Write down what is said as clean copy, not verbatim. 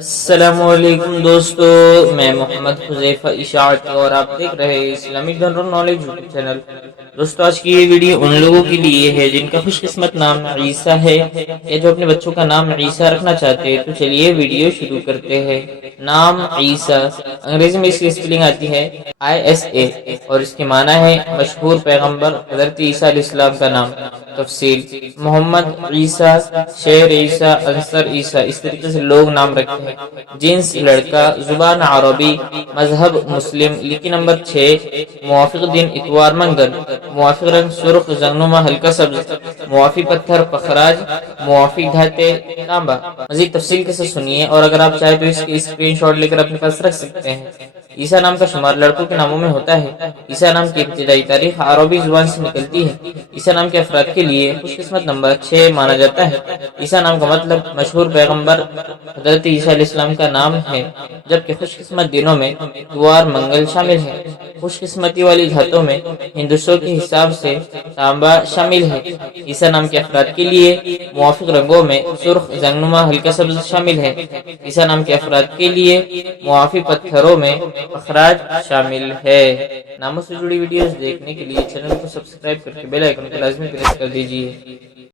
السلام علیکم دوستو، میں محمد حذیفہ اشاعت اور آپ دیکھ رہے ہیں Islamic general knowledge YouTube channel. دوستو آج کی یہ ویڈیو ان لوگوں کے لیے ہے جن کا خوش قسمت نام عیسی ہے یا جو اپنے بچوں کا نام عیسی رکھنا چاہتے ہیں۔ تو چلیے ویڈیو شروع کرتے ہیں۔ نام عیسی، انگریزی میں اس کی اسپیلنگ آتی ہے ISA اور اس کے معنی ہے مشہور پیغمبر حضرت عیسیٰ علیہ السلام کا نام۔ تفسیل: محمد عیسی، شیر عیسی، انصر عیسی، اس طریقے سے لوگ نام رکھتے ہیں۔ جنس لڑکا، زبان عربی، مذہب مسلم۔ لکی نمبر 6، موافق دن اتوار منگل، موافق رنگ سرخ زنگنما ہلکا سبز، موافق پتھر پخراج، موافق دھاتے تانبا۔ مزید تفصیل کے ساتھ سنیے، اور اگر آپ چاہیں تو اس کے اسکرین شاٹ لے کر اپنے پاس رکھ سکتے ہیں۔ عیسیٰ نام کا شمار لڑکوں کے ناموں میں ہوتا ہے۔ عیسیٰ نام کی ابتدائی تاریخ عربی زبان سے نکلتی ہے۔ عیسیٰ نام کے افراد کے لیے خوش قسمت نمبر 6 مانا جاتا ہے۔ عیسیٰ نام کا مطلب مشہور پیغمبر حضرت عیسیٰ علیہ السلام کا نام ہے، جبکہ خوش قسمت دنوں میں اتوار منگل شامل ہے۔ خوش قسمتی والی دھاتوں میں ہندسوں کے حساب سے تانبا شامل ہے۔ عیسیٰ نام کے افراد کے لیے موافق رنگوں میں سرخ زنگنما ہلکا سبز شامل ہے۔ عیسیٰ نام کے افراد کے لیے موافق پتھروں میں پخراج شامل ہے۔ ناموں سے جڑی ویڈیوز دیکھنے کے لیے چینل کو سبسکرائب کر کے بیل آئیکن کو لازمی پریس کر دیجیے۔